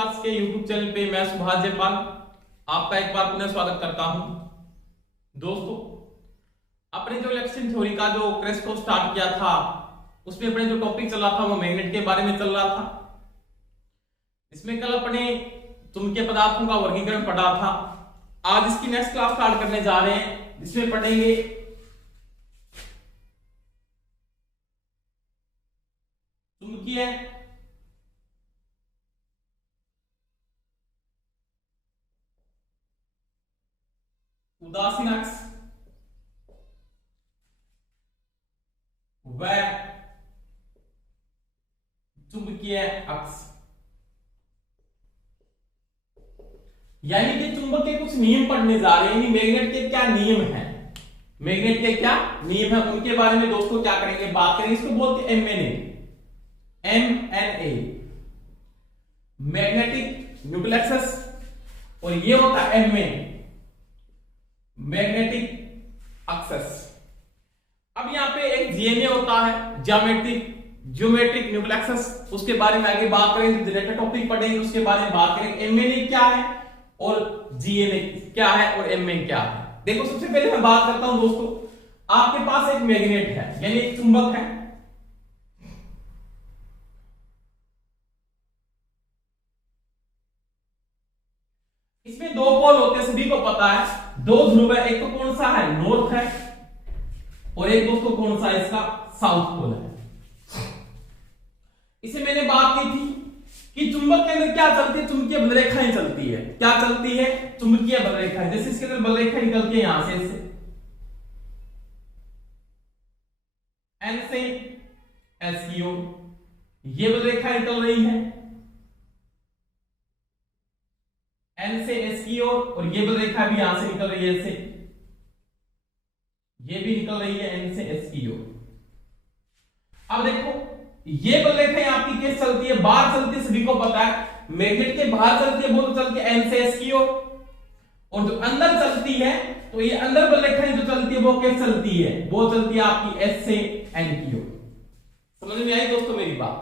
Class के YouTube channel पे मैं सुभाष जयपाल आपका एक बार पुनः स्वागत करता हूं। दोस्तों, अपने जो इलेक्शन थ्योरी का जो क्रैश कोर्स स्टार्ट किया था उसमें अपने जो टॉपिक चल रहा था वो मैग्नेट के बारे में चल रहा था। इसमें कल अपने चुंबकीय पदार्थों का वर्गीकरण पढ़ा था। आज इसकी नेक्स्ट क्लास स्टार्ट करने जा रहे हैं, जिसमें पढ़ेंगे चुंबकीय उदासीन अक्ष व चुंबकीय अक्ष, यानी कि चुंबक के कुछ नियम पढ़ने जा रहे हैं। मैग्नेट के क्या नियम हैं, मैग्नेट के क्या नियम हैं, उनके बारे में दोस्तों क्या करेंगे, बात करेंगे। इसको बोलते हैं एमएनए, मैग्नेटिक न्यूक्लियर एक्सिस, और ये होता है एमए, मैग्नेटिक एक्सिस। अब यहां पे एक जीएनए होता है, ज्योमेट्रिक न्यूक्लियर एक्सिस, उसके बारे में आगे बात करेंगे। रिलेटेड टॉपिक पढ़ेंगे, उसके बारे में बात करेंगे। एमएनए क्या है और जीएनए क्या है और एमएन क्या है। देखो, सबसे पहले मैं बात करता हूं दोस्तों, आपके पास एक मैग्नेट है यानी एक चुंबक है। इसमें दो पोल होते हैं, सभी को पता है। दो ध्रुव है, एक तो कौन सा है, नॉर्थ है, और एक दोस्तों कौन सा है, इसका साउथ पोल है। इसे मैंने बात की थी कि चुंबक के अंदर क्या चलती है, चुंबकीय बलरेखाएं चलती है। क्या चलती है, चुंबकीय बलरेखाएं। जैसे इसके अंदर बलरेखा निकलती है यहां से, एन से एस की ओर ये बलरेखा निकल रही है, एन से एस की ओर, और ये बलरेखा भी यहां से निकल रही है, ऐसे ये भी निकल रही है एन से एस की ओर। अब देखो, ये बलरेखा आपकी कैसे चलती है, बाहर चलती है, सभी को पता है। मैग्नेट के बाहर चलती है वो तो चलती है एन से एस की ओर, और जो अंदर चलती है तो ये अंदर बलरेखाएं जो चलती है वो कैसे चलती है, वो चलती है आपकी एस से एन की ओर। समझ में आई दोस्तों मेरी बात।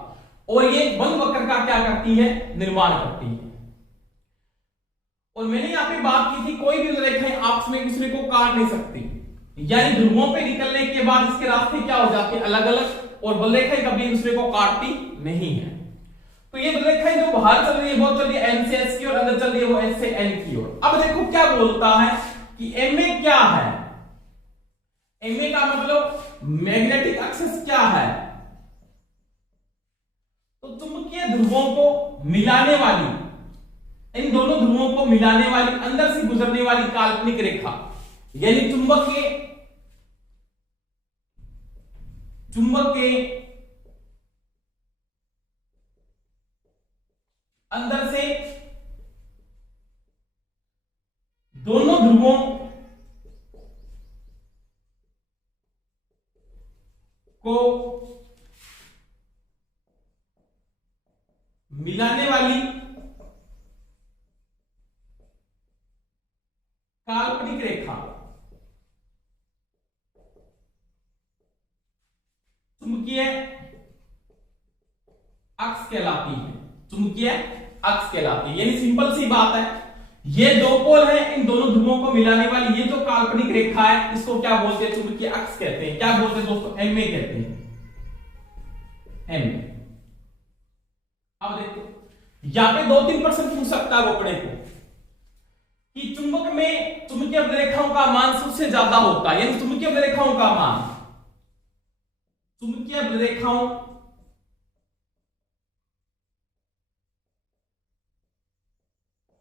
और ये बंद वक्र का क्या करती है, निर्माण करती है। और मैंने यहां पे बात की थी, कोई भी बलरेखाएं आपस में एक दूसरे को काट नहीं सकती, यानी ध्रुवों पे निकलने के बाद इसके रास्ते क्या हो जाते हैं, अलग अलग, और बलरेखाएं कभी एक दूसरे को काटती नहीं है। तो ये बलरेखाएं जो बाहर चल रही है वो चल रही है एन से एस की ओर, अंदर चल रही है वो एस से एन की ओर। अब देखो क्या बोलता है कि एमए क्या है, एमए का मतलब मैग्नेटिक एक्सिस क्या है, तो चुंबकीय ध्रुवों को मिलाने वाली, इन दोनों ध्रुवों को मिलाने वाली, अंदर से गुजरने वाली काल्पनिक रेखा, यानी चुंबक के अंदर से दोनों ध्रुवों को मिलाने वाली काल्पनिक रेखा चुंबकीय अक्ष कहलाती है, चुंबकीय अक्ष कहलाती है। यानी सिंपल सी बात है, ये दो पोल है, इन दोनों ध्रुवों को मिलाने वाली ये जो काल्पनिक रेखा है, इसको क्या बोलते हैं, चुंबकीय अक्ष कहते हैं। क्या बोलते हैं दोस्तों, एमए कहते हैं, एमए। अब देखो, यहां पे 2-3 प्रश्न पूछ सकता है वो अपने को कि चुंबक में चुंबकीय बलरेखाओं का मान सबसे ज्यादा होता है, यानी चुंबकीय बलरेखाओं का मान, चुंबकीय बलरेखाओं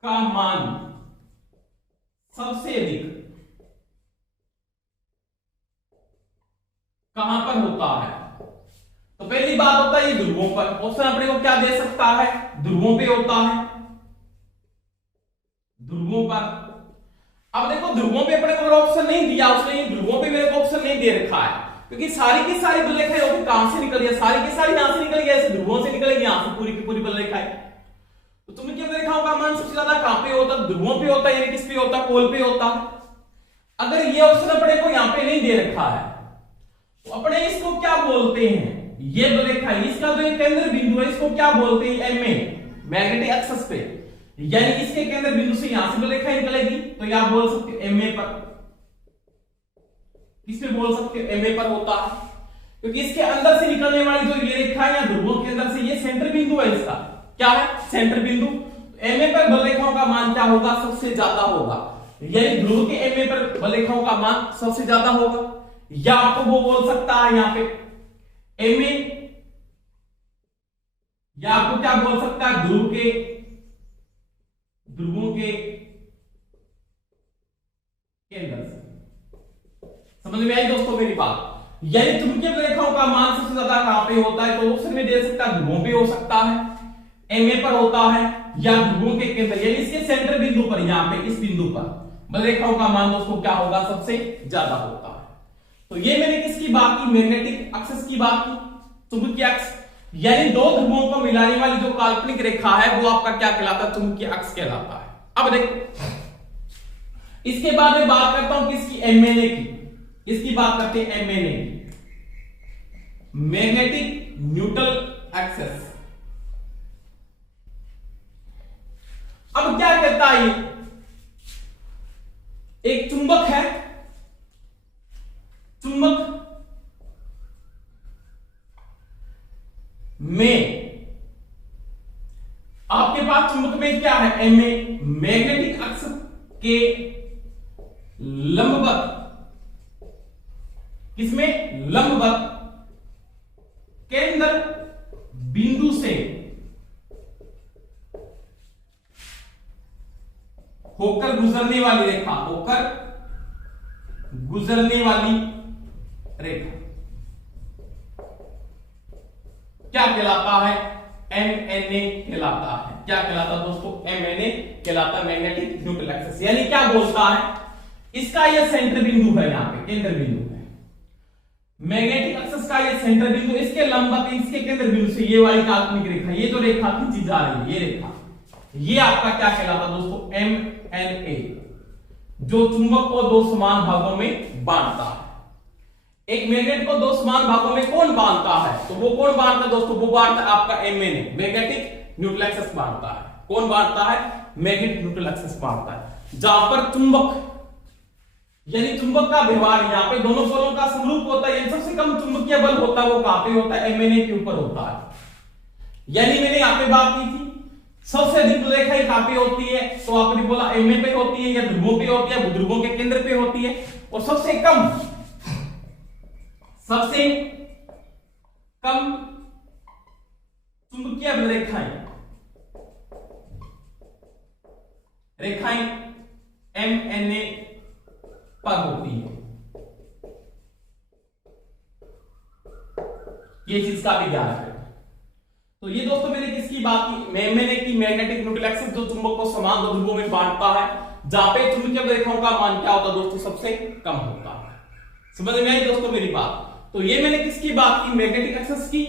का मान सबसे अधिक कहां पर होता है। तो पहली बात होता है ये ध्रुवों पर। ऑप्शन अपने को क्या दे सकता है, ध्रुवों पे होता है, ध्रुवों पर। अब देखो, ध्रुवों पे अपने को ऑप्शन नहीं दिया उसने, ये ध्रुवों पे मेरे को ऑप्शन नहीं दे रखा है, क्योंकि सारी की सारी बलरेखाएं कहां से निकल है, सारी की सारी यहां से निकल गई, ऐसे ध्रुवों से निकलेगी, यहां से पूरी की पूरी बलरेखाएं। तो चुंबकीय बलरेखाओं का मान सबसे ज्यादा कहां पे होता है, ध्रुवों पे होता है, यानी किस पे होता है, पोल पे होता है। अगर ये ऑप्शन अपने को यहां पे नहीं दे रखा है तो अपने इसको क्या बोलते हैं, ये बलरेखा, इसका जो केंद्र बिंदु है इसको क्या बोलते हैं, एमए, मैग्नेटिक एक्सिस पे, यानी इसके केंद्र बिंदु से यहां से रेखा निकलेगी, तो यह आप बोल सकते हो एमए पर, किसमें बोल सकते हो एमए पर होता है, क्योंकि इसके अंदर से निकलने वाली जो ये रेखा है या ध्रुवों के अंदर से, ये सेंटर बिंदु है, इसका क्या है सेंटर बिंदु। एमए पर बल रेखाओं का मान क्या होगा, सबसे ज्यादा होगा, यानी ध्रुव के एमए पर बल रेखाओं का मान सबसे ज्यादा होगा, या आपको वो बोल सकता है यहां पे एमए, या आपको क्या बोल सकता है ध्रुवों के केंद्र से। समझ में आई दोस्तों मेरी बात, यानी चुंबकीय रेखाओं का मान सबसे ज्यादा कहां पे होता है, तो ऑप्शन में दे सकता है ध्रुवों पे हो सकता है, एमए पर होता है, या ध्रुवों के केंद्र यानी इसके सेंटर बिंदु पर, यहां पे इस बिंदु पर बल रेखाओं का मान दोस्तों क्या होगा, सबसे ज्यादा होता है। तो ये मैंने किसकी बात की, मैग्नेटिक एक्सिस की बात की, चुंबकीय अक्ष, यानी दो ध्रुवों को मिलाने वाली जो काल्पनिक रेखा है वो आपका क्या कहलाता है, चुंबकीय अक्ष कहलाता है। अब देखो इसके बाद मैं बात करता हूं किसकी, एमएनए की, इसकी बात करते हैं एमएनए की, मैग्नेटिक न्यूट्रल एक्सिस। अब क्या कहता है, एक चुंबक है, चुंबक में आपके पास चुंबक में क्या है, एमए, मैग्नेटिक अक्ष के लंबवत, किसमें लंबवत केंद्र बिंदु से होकर गुजरने वाली रेखा, होकर गुजरने वाली रेखा क्या कहलाता है, एमएनए कहलाता है। क्या कहलाता है दोस्तों, एमएनए कहलाता है, मैग्नेटिक न्यूट्रल एक्सिस। यानी क्या बोलता है, इसका यह सेंटर बिंदु है, यहां पे केंद्र बिंदु है, मैग्नेटिक एक्सिस का ये सेंटर बिंदु, इसके लंबवत इसके केंद्र बिंदु से ये वाली काल्पनिक रेखा, ये जो रेखा खींची जा रही है, ये रेखा, ये आपका क्या कहलाता दोस्तों, एमएनए, जो चुंबक को दो समान भागों में बांटता है। एक मैग्नेट को दो समान भागों में कौन बांधता है, तो वो कौन बांधता है दोस्तों, वो बांधता है आपका एमएनए, मैग्नेटिक न्यूट्रल एक्सिस बांधता है। कौन बांधता है, मैग्नेटिक न्यूट्रल एक्सिस बांधता है, जहां पर चुंबक यानी चुंबक का व्यवहार, यहाँ पे दोनों बलों का समरूप होता है, सबसे कम चुंबकीय बल होता है वो कहां पे होता है, एमएनए के ऊपर होता है। यानी मैंने यहां पे बात की थी सबसे अधिक रेखाएं कहां पे होती है, तो आपने बोला एमए पे होती है, या ध्रुवों पे होती है, ध्रुवों के केंद्र पे होती है, और सबसे कम चुंबकीय रेखाएं एमएनए पर होती है। ये चीज का भी ध्यान रखें। तो ये दोस्तों मैंने किसकी बात की, मैंने की मैग्नेटिक न्यूट्रल एक्सिस, जो चुंबक को समान दो ध्रुवों में बांटता है, जहां पे चुंबकीय रेखाओं का मान क्या होता है दोस्तों, सबसे कम होता है। समझ में आई दोस्तों मेरी बात। तो ये मैंने किसकी बात की, मैग्नेटिक एक्सिस की,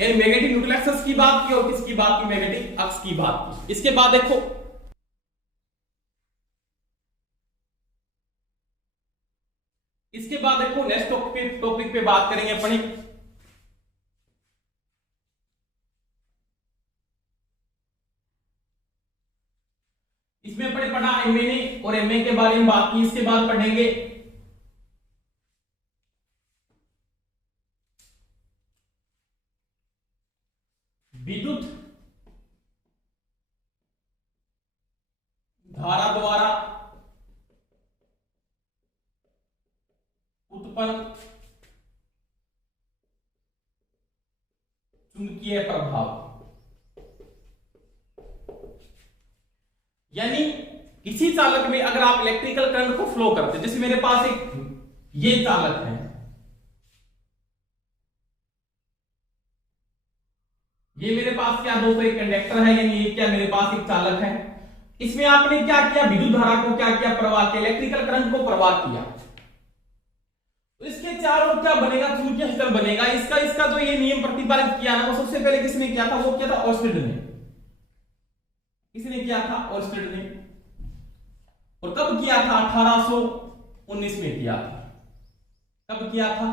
यानी मैग्नेटिक न्यूट्रल एक्सिस की बात की, और किसकी बात की, मैग्नेटिक अक्ष की बात की। इसके बाद देखो नेक्स्ट टॉपिक पे बात करेंगे अपनी, इसमें अपने पढ़ा एमएनए और एमए के बारे में बात की। इसके बाद पढ़ेंगे विद्युत धारा द्वारा उत्पन्न चुंबकीय प्रभाव। यानी किसी चालक में अगर आप इलेक्ट्रिकल करंट को फ्लो करते, जैसे मेरे पास एक ये चालक है, ये मेरे पास क्या दोस्तों एक कंडक्टर है, यानी ये क्या मेरे पास एक चालक है, इसमें आपने क्या किया, विद्युत धारा को क्या किया, प्रवाह किया, इलेक्ट्रिकल करंट को प्रवाह किया, तो इसके चारों क्या बनेगा, चुंबकीय क्षेत्र बनेगा। इसका जो ये नियम प्रतिपादित किया ना, वो सबसे पहले किसने किया था, वो किया था ऑर्स्टेड ने। किसने किया था, ऑर्स्टेड ने। और कब किया था, 1819 में किया था। कब किया था,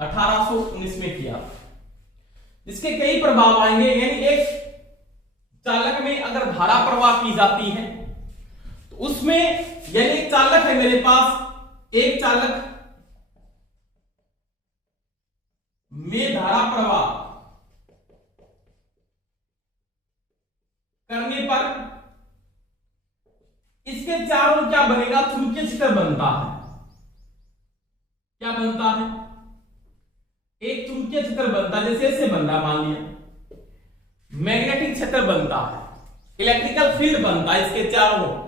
1819 में किया था। इसके कई प्रभाव आएंगे, यानी एक चालक में अगर धारा प्रवाह की जाती है तो उसमें यानी एक चालक है मेरे पास, एक चालक में धारा प्रवाह करने पर इसके चारों ओर क्या बनेगा, चुंबकीय क्षेत्र बनता है। क्या बनता है, एक चुंबकीय क्षेत्र बनता है, जैसे ऐसे बन रहा मान लिया, मैग्नेटिक क्षेत्र बनता है, इलेक्ट्रिकल फील्ड बनता है इसके चारों ओर।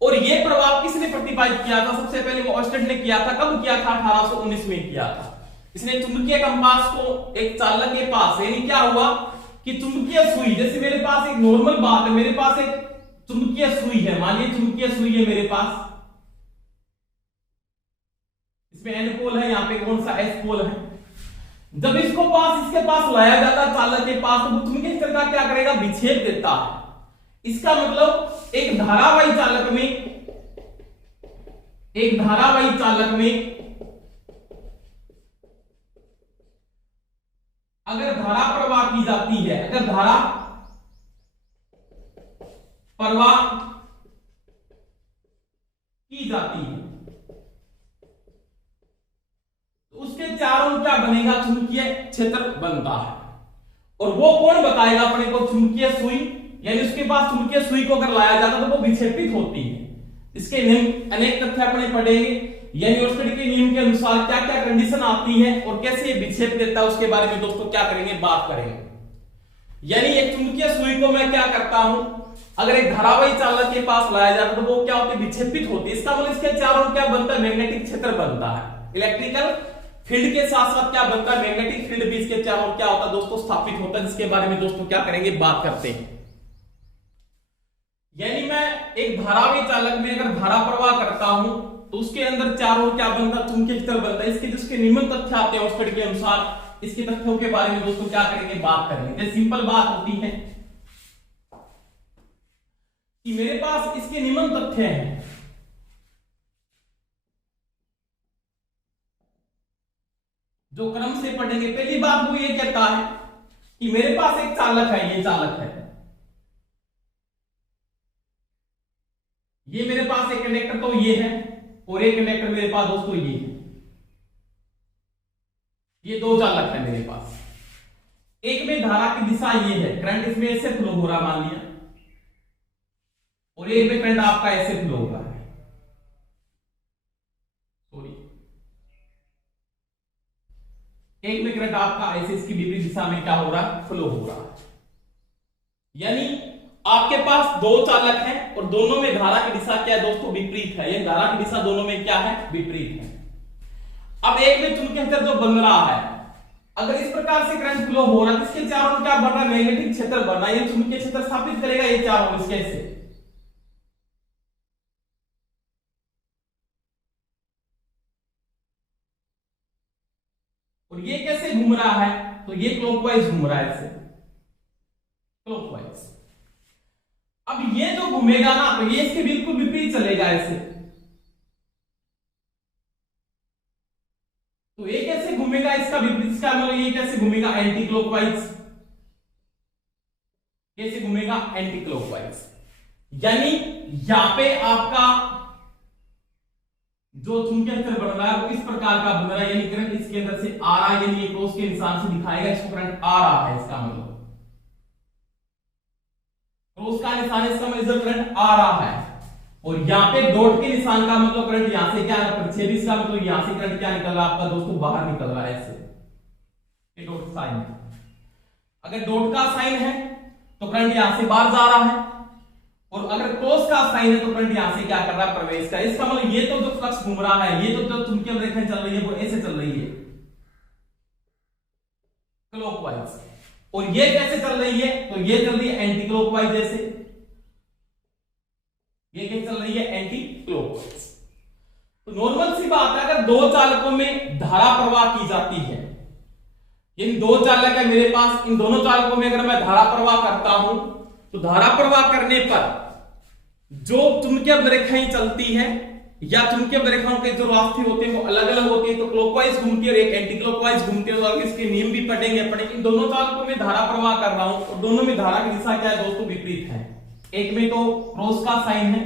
और यह प्रभाव किसने प्रतिपादित किया था, सबसे पहले वो ऑस्टेड ने किया था। कब किया था, 1819 में किया था। इसने चुंबकीय कंपास को एक चालक के पास, यानी क्या हुआ कि चुंबकीय सुई, जैसे मेरे पास एक नॉर्मल बात है, मेरे पास एक चुंबकीय सुई है, मानिए चुंबकीय सुई है मेरे पास, इसमें एन पोल है, यहां पे कौन सा एस पोल है। जब इसको इसके पास लाया जाता है चालक के पास, तो वो चुंबकीय क्षेत्र का क्या करेगा, विक्षेप देता है। इसका मतलब एक धारावाही चालक में अगर धारा प्रवाह की जाती है, अगर धारा प्रवाह की जाती है तो उसके चारों क्या बनेगा, चुंबकीय क्षेत्र बनता है। और वो कौन बताएगा अपने को, चुंबकीय सुई, यानी उसके पास चुंबकीय सुई को अगर लाया जाता तो वो विक्षेपित होती है। इसके नियम अनेक तथ्य अपने पढ़ेंगे, यानी ऑस्टेड के नियम के अनुसार क्या क्या कंडीशन आती है और कैसे विक्षेप देता है, उसके बारे में दोस्तों क्या करेंगे, बात करेंगे। यानी एक चुंबकीय सुई को मैं क्या करता हूं, अगर एक धारावाही चालक के पास लाया जाता तो वो क्या होती है, विक्षेपित होती है। इसका मतलब इसके चारों क्या बनता है, मैग्नेटिक क्षेत्र बनता है। इलेक्ट्रिकल फील्ड के साथ साथ क्या बनता है, मैग्नेटिक फील्ड भी इसके चारों क्या होता है दोस्तों, स्थापित होता है, जिसके बारे में दोस्तों क्या करेंगे, बात करते हैं। यानी मैं एक धारावाही चालक में अगर धारा प्रवाह करता हूं तो उसके अंदर चारों क्या बनता है, चुंबकीय क्षेत्र बनता है। इसके जिसके निम्न तथ्य आते हैं ऑस्टेड के अनुसार, इसके तथ्यों के बारे में दोस्तों क्या करेंगे, बात करेंगे। सिंपल बात होती है कि मेरे पास इसके निम्न तथ्य हैं, जो क्रम से पढ़ेंगे। पहली बात वो ये कहता है कि मेरे पास एक चालक है, ये चालक है, ये मेरे पास एक कंडक्टर तो ये है, और एक कंडक्टर मेरे पास दोस्तों ये है। ये दो चालक है मेरे पास। एक में धारा की दिशा ये है, करंट इसमें ऐसे फ्लो हो रहा मान लिया, और एक में करंट आपका ऐसे फ्लो हो रहा है, सॉरी, एक में करंट आपका ऐसे इसकी विपरीत दिशा में क्या हो रहा है, फ्लो हो रहा है। यानी आपके पास दो चालक हैं और दोनों में धारा की दिशा क्या है दोस्तों, विपरीत है। ये धारा की दिशा दोनों में क्या है, विपरीत है। अब एक में चुंबकीय क्षेत्र जो बन रहा है, अगर इस प्रकार से करंट फ्लो हो रहा है, इसके चारों क्या बन रहा है, मैग्नेटिक क्षेत्र बन रहा है। ये चुंबकीय क्षेत्र स्थापित करेगा, ये चारों इसके ऐसे। और ये कैसे घूम रहा है, तो ये क्लॉकवाइज घूम रहा है, ऐसे क्लॉकवाइज। अब ये जो घूमेगा ना, तो ये इसके बिल्कुल विपरीत चलेगा ऐसे। तो ये कैसे घूमेगा, इसका विपरीत, इसका मतलब ये कैसे घूमेगा, एंटी क्लॉकवाइज। कैसे घूमेगा, एंटी क्लॉकवाइज। यानी यहां पे आपका जो चुंबकीय क्षेत्र बन रहा है वो इस प्रकार का बन रहा है, यानी करंट इसके अंदर से आ रहा है, यानी क्रॉस के निशान से दिखाएगा इसको करंट आ रहा है, इसका मतलब क्रॉस का निशान, इसका मतलब करंट आ रहा है। और यहाँ पे डॉट के निशान का मतलब करंट यहां से क्या है, प्रक्षेप, इसका मतलब यहां से करंट क्या निकल रहा है आपका दोस्तों, बाहर निकल रहा है ऐसे। ये डॉट साइन है, अगर डॉट का साइन है तो करंट यहां से बाहर जा रहा है, और अगर क्रॉस का साइन है तो करंट यहां से क्या कर रहा है, प्रवेश का। इसका मतलब ये तो जो फ्लक्स घूम रहा है, ये तो जो चुंबकीय रेखाएं चल रही है वो ऐसे चल रही है क्लॉकवाइज, और ये कैसे चल रही है, तो ये चल रही है एंटी क्लॉकवाइज जैसे। ये कैसे चल रही है, एंटी क्लॉकवाइज। तो नॉर्मल सी बात है, अगर दो चालकों में धारा प्रवाह की जाती है, यानी दो चालक है मेरे पास, इन दोनों चालकों में अगर मैं धारा प्रवाह करता हूं तो धारा प्रवाह करने पर जो चुंबकीय रेखाएं चलती है या चुंबकीय रेखाओं के जो रास्ते होते हैं वो अलग अलग होते हैं, तो क्लॉकवाइज घूमती है और एक एंटी क्लॉकवाइज घूमती है, तो इसके नियम भी पढ़ेंगे। दोनों चालकों में धारा प्रवाह कर रहा हूं और दोनों में धारा की दिशा क्या है दोस्तों, विपरीत है। एक में तो क्रॉस का साइन है,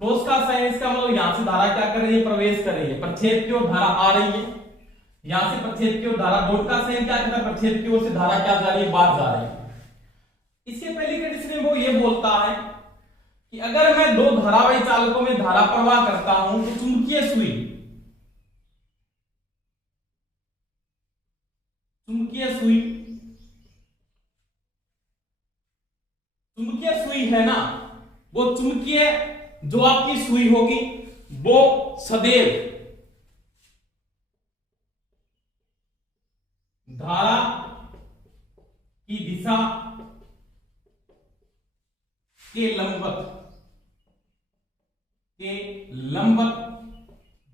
क्रॉस का साइन इसका मतलब यहां से धारा क्या कर रही है, प्रवेश कर रही है, प्रच्छेद की ओर धारा आ रही है, यहां से प्रच्छेद की ओर धारा, डॉट का साइन क्या कहता है, प्रच्छेद की ओर से धारा क्या जा रही है, बाहर जा रही है। इसके पहली कंडीशन में वो ये बोलता है कि अगर मैं दो धारावाही चालकों में धारा प्रवाह करता हूं तो चुंबकीय सुई है ना, वो चुंबकीय जो आपकी सुई होगी वो सदैव धारा की दिशा के लंबवत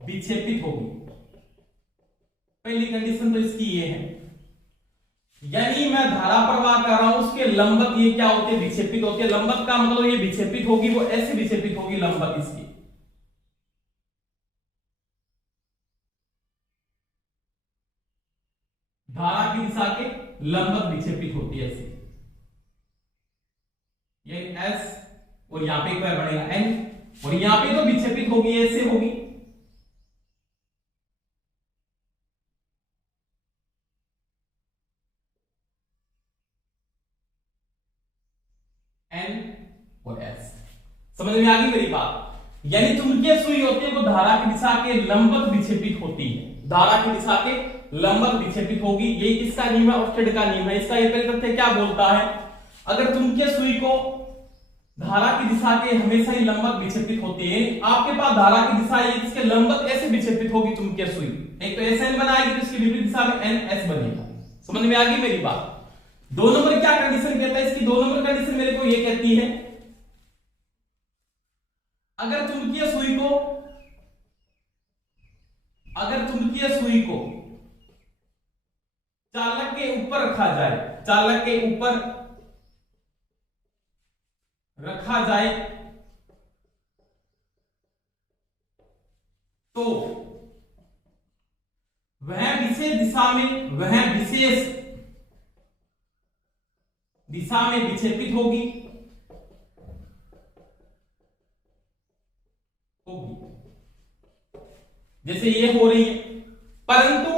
विक्षेपित होगी। पहली कंडीशन तो इसकी ये है, यानी मैं धारा प्रवाह कर रहा हूं उसके लंबवत ये क्या होते हैं, विक्षेपित होते हैं। लंबवत का मतलब ये विक्षेपित होगी, वो ऐसे विक्षेपित होगी लंबवत, इसकी धारा की दिशा के लंबवत विक्षेपित होती है ऐसे, ये एस और यहां पे क्या बनेगा एन, और यहां पे तो विक्षेपित होगी ऐसे होगी, एन और एस। समझ में आ गई मेरी बात? यानी चुंबकीय सुई होती है वो धारा की दिशा के लंबवत विक्षेपित होती है, धारा की दिशा के लंबवत विक्षेपित होगी। ये किसका नियम है, ऑर्स्टेड का नियम है। इसका ये तथ्य क्या बोलता है, अगर चुंबकीय सुई को धारा की दिशा के हमेशा ही लंबवत विक्षेपित होती है, आपके पास धारा की दिशा ये इसके लंबवत ऐसे विक्षेपित होगी चुंबकीय सुई, एक तो एस एन बनाएगी तो इसकी विपरीत दिशा में एन एस बनेगा। समझ में आ गई मेरी बात? दो नंबर क्या कंडीशन कहता है इसकी, दो नंबर कंडीशन मेरे को ये कहती है, अगर चुंबकीय सुई को चालक के ऊपर रखा जाए, चालक के ऊपर रखा जाए तो वह विशेष दिशा में विक्षेपित होगी। जैसे ये हो रही है, परंतु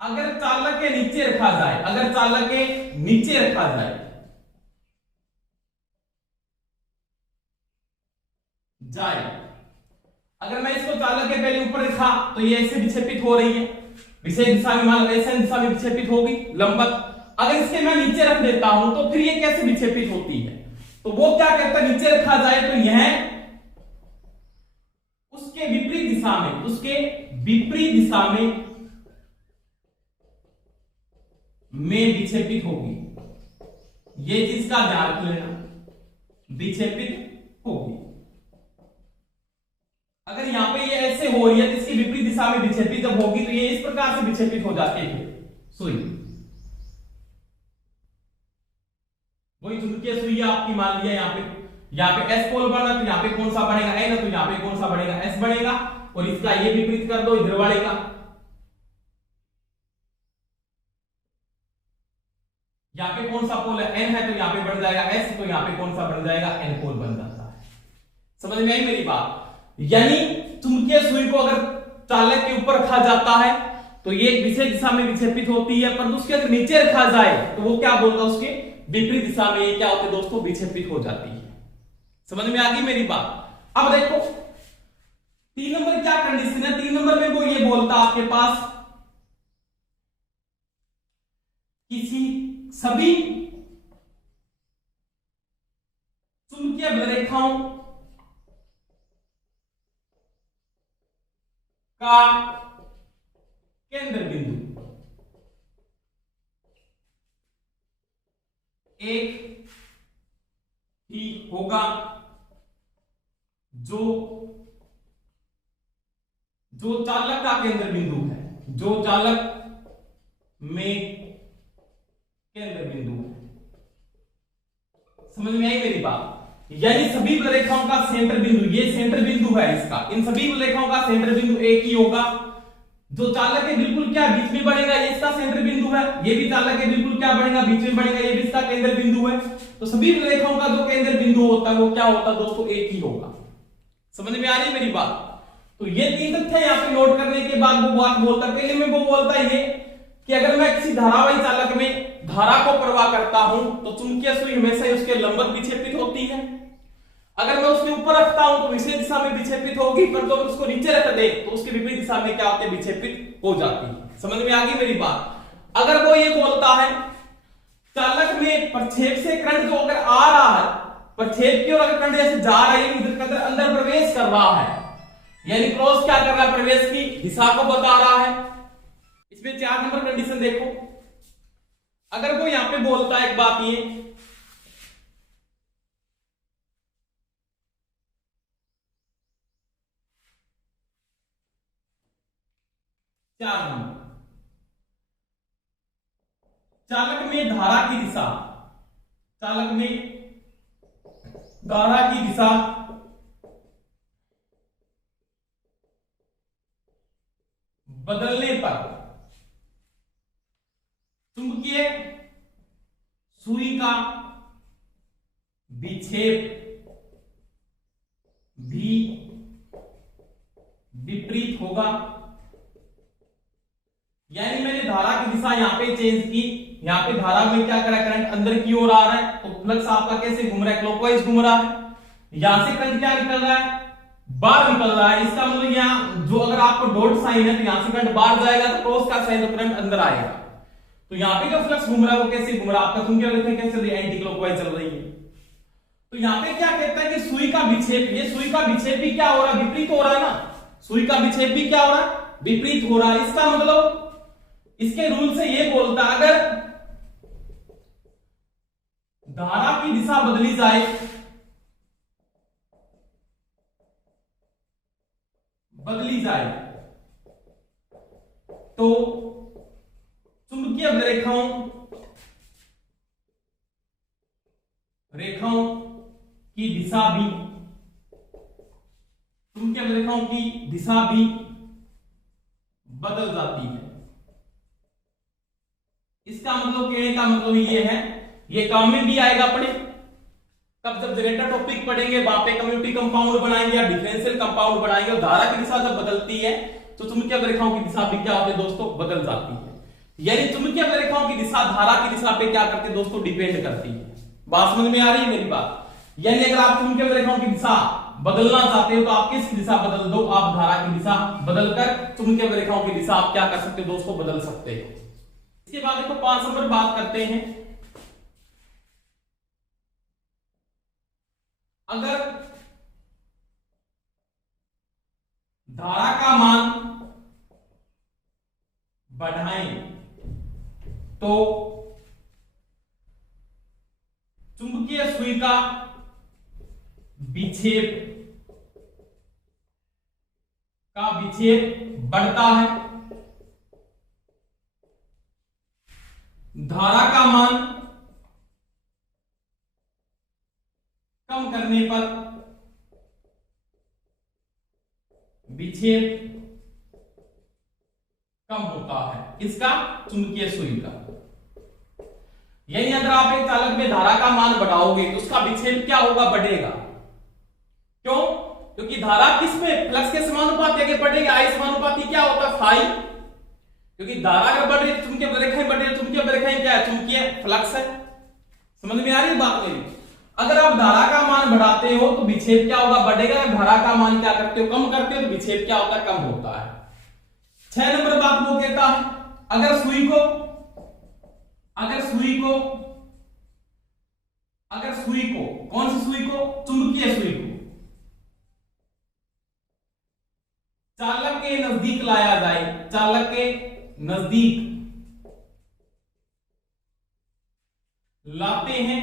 अगर चालक के नीचे रखा जाए, अगर चालक के नीचे रखा जाए अगर मैं इसको चालक के पहले ऊपर रखा तो ये ऐसे विक्षेपित हो रही है, विशेष दिशा में, मान लो ऐसे दिशा में विक्षेपित होगी लंबवत। अगर इसके मैं नीचे रख देता हूं तो फिर ये कैसे विक्षेपित होती है, तो वो क्या कहता है, नीचे रखा जाए तो यह उसके विपरीत दिशा में विक्षेपित होगी। ये चीज का ध्यान रख लेना, विक्षेपित होगी। अगर यहां पे ये ऐसे हो रही है तो इसकी विपरीत दिशा में विक्षेपित जब होगी तो ये इस प्रकार से विक्षेपित हो जाती है सुई। वही चुंबकीय सुई आपकी मान लिया, यहाँ पे एस पोल बना तो यहाँ पे कौन सा बनेगा, एन, तो यहाँ पे कौन सा बनेगा, एस बनेगा, और इसका ये विपरीत कर दो इधर वाले का, यहाँ पे कौन सा पोल है, एन है, तो यहाँ पे बन जाएगा एस, तो यहाँ पे कौन सा बन जाएगा, एन पोल बन जाता है। समझ में आई मेरी बात? यानी चुंबकीय सुई को अगर चालक के ऊपर रखा जाता है तो ये एक विशेष दिशा में विक्षेपित होती है, पर उसके अगर नीचे रखा जाए तो वो क्या बोलता है, उसके विपरीत दिशा में ये क्या होते हैं दोस्तों, विक्षेपित हो जाती है। समझ में आ गई मेरी बात? अब देखो 3 नंबर क्या कंडीशन है, 3 नंबर में वो ये बोलता आपके पास सभी चुंबकीय रेखाओं का केंद्र बिंदु एक ही होगा जो चालक का केंद्र बिंदु है, जो चालक में केंद्र बिंदु है। समझ में आई मेरी बात? यानी सभी रेखाओं का सेंटर बिंदु, ये सेंटर बिंदु है इसका, इन सभी रेखाओं का सेंटर बिंदु एक ही होगा। जो चालक है बिल्कुल क्या बीच में बढ़ेगा, ये इसका सेंटर बिंदु है, ये भी चालक है बिल्कुल क्या बढ़ेगा बीच में बढ़ेगा, ये भी इसका केंद्र बिंदु है। तो सभी रेखाओं का जो केंद्र बिंदु होता है वो क्या होता है दोस्तों, एक ही होगा। समझ में आ रही है मेरी बात? तो ये तीन तथ्य यहाँ पे नोट करने के बाद वो बात बोलता है, पहले में वो बोलता है ये कि अगर मैं किसी धारावाही चालक में धारा को प्रवाह करता हूं तो चुंबकीय सुई हमेशा ही उसके लंबवत विक्षेपित होती है। अगर मैं उसके ऊपर रखता हूं तो विषय दिशा में विक्षेपित होगी, पर तो उसको नीचे रख दे तो उसके विपरीत दिशा में क्या होती है, विक्षेपित हो जाती है। समझ में आ गई मेरी बात? अगर वो ये बोलता है चालक में प्रक्षेप से करंट जो अगर आ रहा है, प्रक्षेप की ओर अगर करंट ऐसे जा रहा है, इधर अंदर प्रवेश कर रहा है, यानी क्रॉस क्या कर रहा है, प्रवेश की दिशा को बता रहा है। इसमें 4 नंबर कंडीशन देखो, अगर वो यहां पे बोलता है एक बात ये 4 नंबर, चालक में धारा की दिशा, चालक में धारा की दिशा बदलने पर चुंबकीय सुई का विक्षेप भी विपरीत होगा। यानी मैंने धारा की दिशा यहां पे चेंज की, यहां पे धारा में क्या करा, करंट अंदर की ओर आ रहा है तो फ्लक्स आपका कैसे घूम रहा है, क्लॉकवाइज घूम रहा है। यहां से करंट क्या निकल रहा है, बाहर निकल रहा है। इसका मतलब यहां जो अगर आपको डॉट साइन है तो यहां से करंट बाहर जाएगा, तो क्रॉस का साइन तो करंट अंदर आएगा। तो यहां पे जो फ्लक्स घूम रहा है वो कैसे घूम रहा है, आपका तुम क्या देखते हैं कैसे चल रही है, एंटी क्लॉकवाइज चल रही है। तो यहां पे क्या कहता है कि सुई का विक्षेप, ये सुई का विक्षेप भी क्या हो रहा है, विपरीत हो रहा है ना, सुई का विक्षेप भी क्या हो रहा है, विपरीत हो रहा है। इसका मतलब इसके रूल से ये बोलता है अगर धारा की दिशा बदली जाए, बदली जाए तो चुंबकीय रेखाओं की दिशा भी, चुंबकीय रेखाओं की दिशा भी बदल जाती है। इसका मतलब कहने का मतलब ये है, ये काम में भी आएगा अपने, कब जब जनरेटर टॉपिक पढ़ेंगे वहां पे कम्युनिटी कंपाउंड बनाएंगे या डिफरेंशियल कंपाउंड बनाएंगे। और धारा की दिशा जब बदलती है तो चुंबकीय रेखाओं की दिशा भी क्या होती है दोस्तों, बदल जाती है। यानी चुंबकीय रेखाओं की दिशा धारा की दिशा पे क्या करती है दोस्तों, डिपेंड करती है। बात समझ में आ रही है मेरी बात? यानी अगर आप चुंबकीय रेखाओं की दिशा बदलना चाहते हो तो आप किसकी दिशा बदल दो, आप धारा की दिशा बदलकर चुंबकीय रेखाओं की दिशा आप क्या कर सकते हो दोस्तों, बदल सकते हो। इसके बाद देखो 5 नंबर बात करते हैं, अगर धारा का मान बढ़ाएं तो चुंबकीय सुई का विक्षेप बढ़ता है। धारा का मान कम करने पर विक्षेप कम होता है, इसका चुंबकीय सुई का। यानी अगर आप एक चालक में धारा का मान बढ़ाओगे तो उसका विक्षेप क्या होगा, बढ़ेगा। क्यों? क्योंकि धारा किस में, फ्लक्स के समानुपाती आगे बढ़ेगी, आई समानुपाती क्या होता है, फाई। क्योंकि धारा अगर बढ़ रही है चुंबकीय रेखाएं बढ़ रही है, चुंबकीय रेखाएं क्या है, चुंबकीय फ्लक्स है। समझ में आ रही है बात मेरी? अगर आप धारा का मान बढ़ाते हो तो विक्षेप क्या होगा, बढ़ेगा। धारा का मान क्या करते हो, कम करते हो तो विक्षेप क्या होता है, कम होता है। 6 नंबर बात वो कहता है अगर सुई को कौन सी सुई को, चुंबकीय सुई को चालक के नजदीक लाया जाए, चालक के नजदीक लाते हैं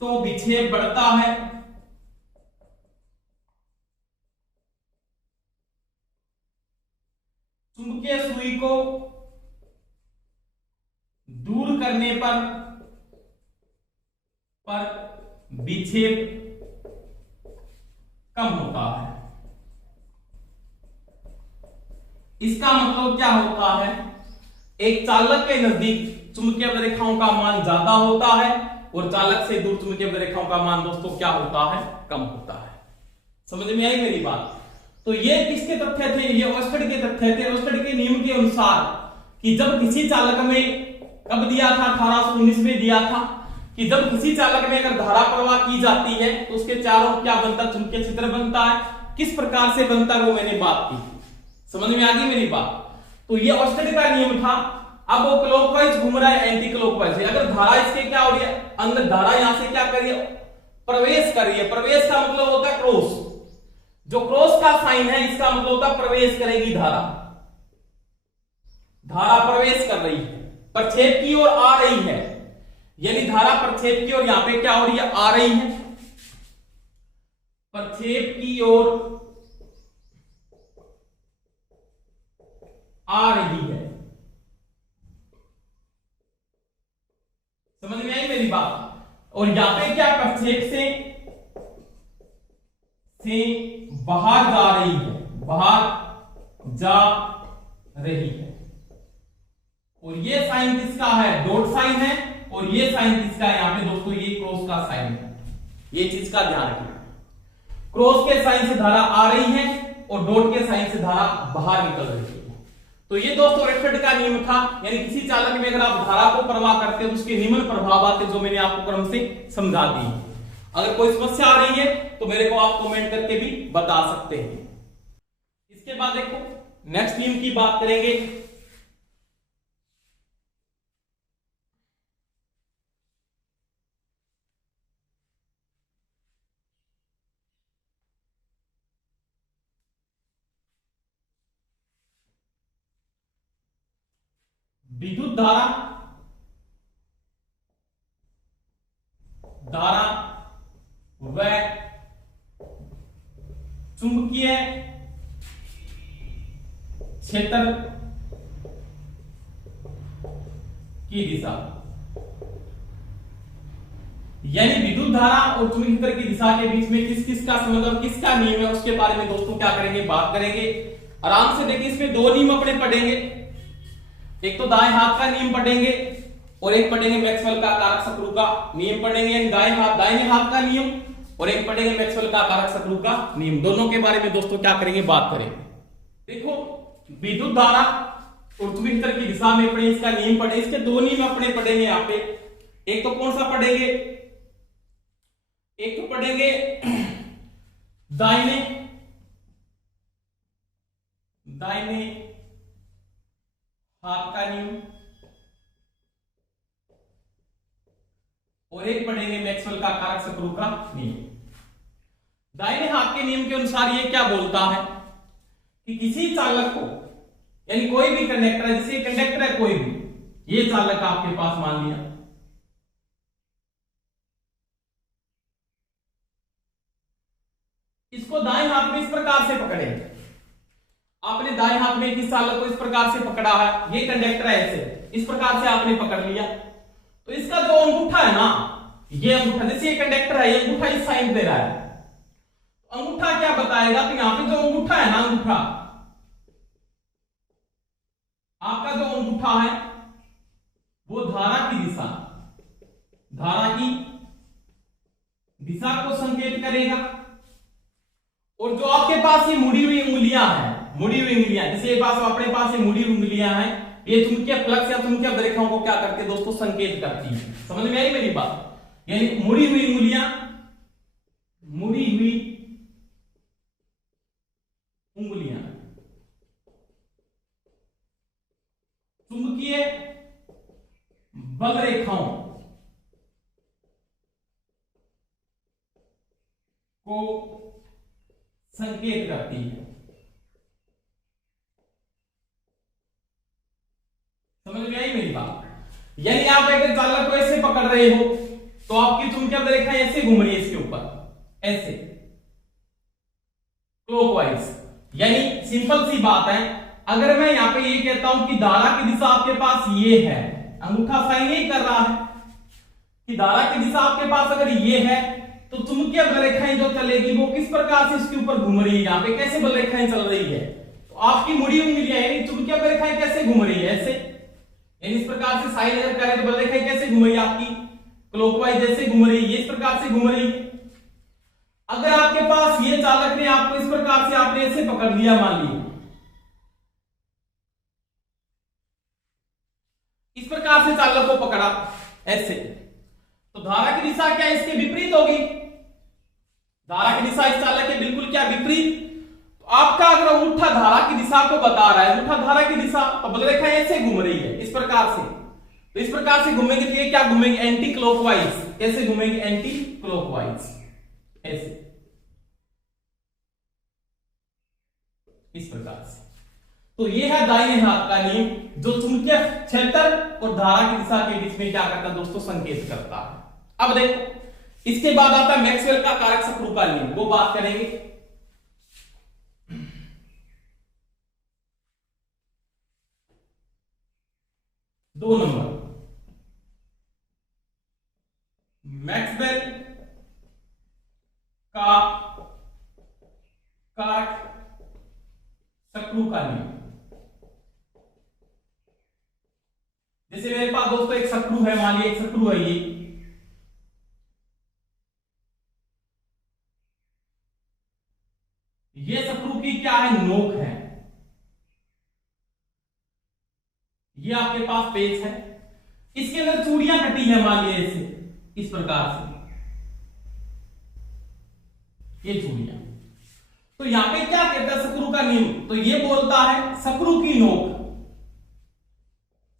तो विक्षेप बढ़ता है। चुंबकीय सुई को दूर करने पर पर विक्षेप कम होता है। इसका मतलब क्या होता है, एक चालक के नजदीक चुंबकीय रेखाओं का मान ज्यादा होता है और चालक से दूर चुंबकीय रेखाओं का मान दोस्तों क्या होता है, कम होता है। समझ में आई मेरी बात? तो ये किसके तथ्य थे, ये ओस्टेड के तथ्य थे। ओस्टेड के नियम के अनुसार कि जब किसी चालक में, कब दिया था, 1819 में दिया था कि जब किसी चालक में अगर धारा प्रवाह की जाती है तो उसके चारों क्या बनता, चुंबकीय क्षेत्र बनता है। किस प्रकार से बनता है वो मैंने बात की, समझ में आ गई मेरी बात? तो ये ओस्टेड का नियम था। अब वो क्लॉकवाइज घूम रहा है, एंटी क्लॉकवाइज है। अगर धारा इसके क्या हो रही है, अंदर धारा यहां से क्या कर रही है, प्रवेश कर रही है। प्रवेश का मतलब होता है क्रॉस, जो क्रॉस का साइन है इसका मतलब होता है प्रवेश करेगी धारा। धारा प्रवेश कर रही है, प्रक्षेप की ओर आ रही है, यानी धारा प्रक्षेप की ओर यहां पे क्या हो रही है, आ रही है, प्रक्षेप की ओर आ रही है। समझ में आई मेरी बात? और यहां पे क्या, प्रक्षेप से बाहर जा रही है, बाहर जा रही है। और ये साइन किसका है, डॉट साइन है। और ये साइन किसका है, यहां पे दोस्तों ये क्रॉस का साइन है। ये चीज का ध्यान रखिए, क्रॉस के साइन से धारा आ रही है और डॉट के साइन से धारा बाहर निकल रही है। तो ये दोस्तों ओस्टेड का नियम था, यानी किसी चालक में अगर आप धारा को प्रवाह करते हो तो उसके निम्न प्रभाव आते, जो मैंने आपको क्रम से समझा दी। अगर कोई समस्या आ रही है तो मेरे को आप कमेंट करके भी बता सकते हैं। इसके बाद देखो नेक्स्ट नियम की बात करेंगे। विद्युत धारा, धारा व चुंबकीय क्षेत्र की दिशा, यानी विद्युत धारा और चुंबकीय क्षेत्र की दिशा के बीच में किस किस का संबंध और किसका नियम है, उसके बारे में दोस्तों क्या करेंगे, बात करेंगे। आराम से देखिए, इसमें दो नियम अपने पढ़ेंगे। एक तो दाएं हाथ का नियम पढ़ेंगे और एक पढ़ेंगे मैक्सवेल का कारक सक्रू का नियम पढ़ेंगे, यानी दाहिने हाथ का नियम, और एक पढ़ेंगे मैक्सवेल का कारक सक्रू का नियम। दोनों के बारे में दोस्तों क्या करेंगे, बात करेंगे। देखो विद्युत धारा और चुंबकीय क्षेत्र की दिशा में पढ़े, इसका नियम पढ़े, इसके दो नियम अपने पढ़ेंगे यहाँ पे। एक तो कौन सा पढ़ेंगे, एक तो पढ़ेंगे दाहिने हाथ का नियम और एक पढ़ेंगे मैक्सवेल का कारक सक्रू का नियम। दाहिने हाथ के नियम के अनुसार ये क्या बोलता है कि किसी चालक को, यानी कोई भी कंडक्टर है, जैसे कंडक्टर है कोई भी, ये चालक आपके पास मान लिया, इसको दाएं हाथ में इस प्रकार से पकड़ेंगे। आपने दाएं हाथ में किस चालक को इस प्रकार से पकड़ा है, ये कंडक्टर है, ऐसे इस प्रकार से आपने पकड़ लिया, तो इसका जो अंगूठा है ना, ये अंगूठा, जैसे ये कंडक्टर है, ये अंगूठा इस साइन दे रहा है, अंगूठा क्या बताएगा, तो यहां पे जो अंगूठा है ना, अंगूठा आपका जो अंगूठा है वो धारा की दिशा, धारा की दिशा को संकेत करेगा। और जो आपके पास ये मुड़ी हुई उंगलियां हैं, मुड़ी हुई उंगलियां, जैसे ये पास अपने पास ये मुड़ी हुई उंगलियां हैं, ये चुंबकीय फ्लक्स या चुंबकीय रेखाओं को क्या करते हैं दोस्तों, संकेत करती है। समझ में आई मेरी बात? यानी मुड़ी हुई उंगलियां, मुड़ी हुई उंगलियां चुंबकीय बल रेखाओं को संकेत करती है। समझ में आई मेरी बात? यानी आप एक चालक को ऐसे पकड़ रहे हो तो आपकी चुंबकीय रेखा ऐसे घूम रही है इसके ऊपर, ऐसे क्लॉकवाइज। यानी सिंपल सी बात है, अगर मैं यहां पे ये कहता हूं कि धारा की दिशा आपके पास ये है, अंगूठा साइन नहीं कर रहा है, कि धारा की दिशा आपके पास अगर ये है तो चुंबकीय बल रेखाएं जो चलेगी वो किस प्रकार से इसके ऊपर घूम रही है, यहाँ पे कैसे बल रेखाएं चल रही है, तो आपकी मुड़ी उंगलियां यानी चुंबकीय बल रेखाएं कैसे घूम रही है, ऐसे यानी इस प्रकार से साइन अगर करें तो बल रेखाएं कैसे घूम रही है आपकी, क्लॉकवाइज जैसे घूम रही है, इस प्रकार से घूम रही है। अगर आपके पास ये चालक ने आपको इस प्रकार से आपने ऐसे पकड़ लिया, मान लीजिए इस प्रकार से चालक को पकड़ा ऐसे, तो धारा की दिशा क्या इसके विपरीत होगी, धारा की दिशा इस चालक के बिल्कुल क्या विपरीत। तो आपका अगर अंगूठा धारा की दिशा को बता रहा है, अंगूठा धारा की दिशा, तो बल रेखा ऐसे घूम रही है इस प्रकार से, तो इस प्रकार से घूमेंगे तो ये क्या घूमेंगे, एंटी क्लॉकवाइज, कैसे घूमेंगे, एंटी क्लॉकवाइज ऐसे, इस प्रकार से। तो ये है दाहिने हाथ का नियम जो चुंबकीय क्षेत्र और धारा की दिशा के बीच में क्या करता है दोस्तों, संकेत करता है। अब देखो इसके बाद आता है मैक्सवेल का कारक सक्रू का नियम, वो बात करेंगे। 2 नंबर मैक्सवेल का कारक सक्रू का नियम। जैसे मेरे पास दोस्तों एक सक्रू है, मान लीजिए एक सक्रू है, ये सक्रू की क्या है, नोक है, ये आपके पास पेच है, इसके अंदर चूड़ियां कटी है, मान लीजिए ऐसे इस प्रकार से ये चूड़ियां। तो यहां पे क्या कहता है सक्रू का नियम, तो ये बोलता है सक्रू की नोक,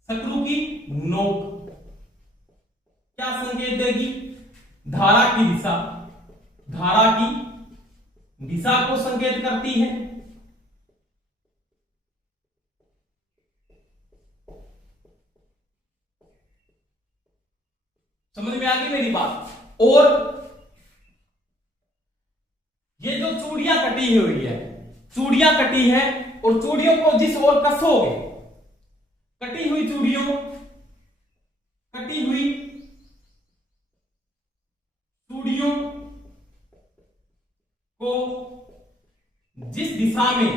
सक्रू की नोक क्या संकेत देगी, धारा की दिशा, धारा की दिशा को संकेत करती है। समझ में आ गई मेरी बात। और ये जो चूड़ियां कटी हुई है, चूड़ियां कटी है और चूड़ियों को जिस ओर कसोगे, कटी हुई चूड़ियों, कटी हुई चूड़ियों को जिस दिशा में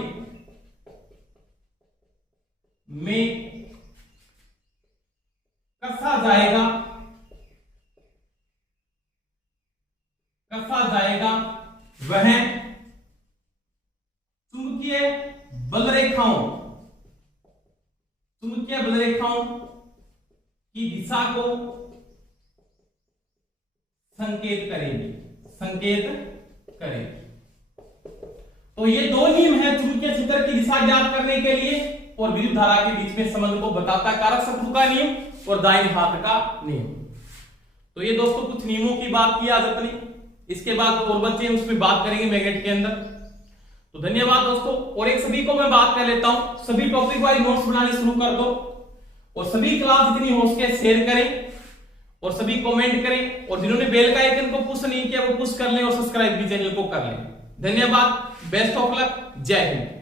कसा जाएगा, वह चुंबकीय बल रेखाओं, चुंबकीय बल रेखाओं की दिशा को संकेत करेंगे, संकेत करेंगे। तो ये 2 नियम है चुंबकीय क्षेत्र की दिशा ज्ञात करने के लिए और विद्युत धारा के बीच में संबंध को बताता है कारक सक्रू का नियम और दाहिने हाथ का नियम। तो ये दोस्तों कुछ नियमों की बात की आज अपनी, इसके बाद और बच्चे हम उसमें बात करेंगे मैग्नेट के अंदर। तो धन्यवाद दोस्तों। और एक सभी को मैं बात कर लेता हूं, सभी टॉपिक वाइज नोट्स बनाने शुरू कर दो और सभी क्लास जितनी हो सके शेयर करें और सभी कमेंट करें और जिन्होंने बेल का आइकन को पुश नहीं किया वो पुश कर लें और सब्सक्राइब भी चैनल को कर लें। धन्यवाद, बेस्ट ऑफ लक, जय हिंद।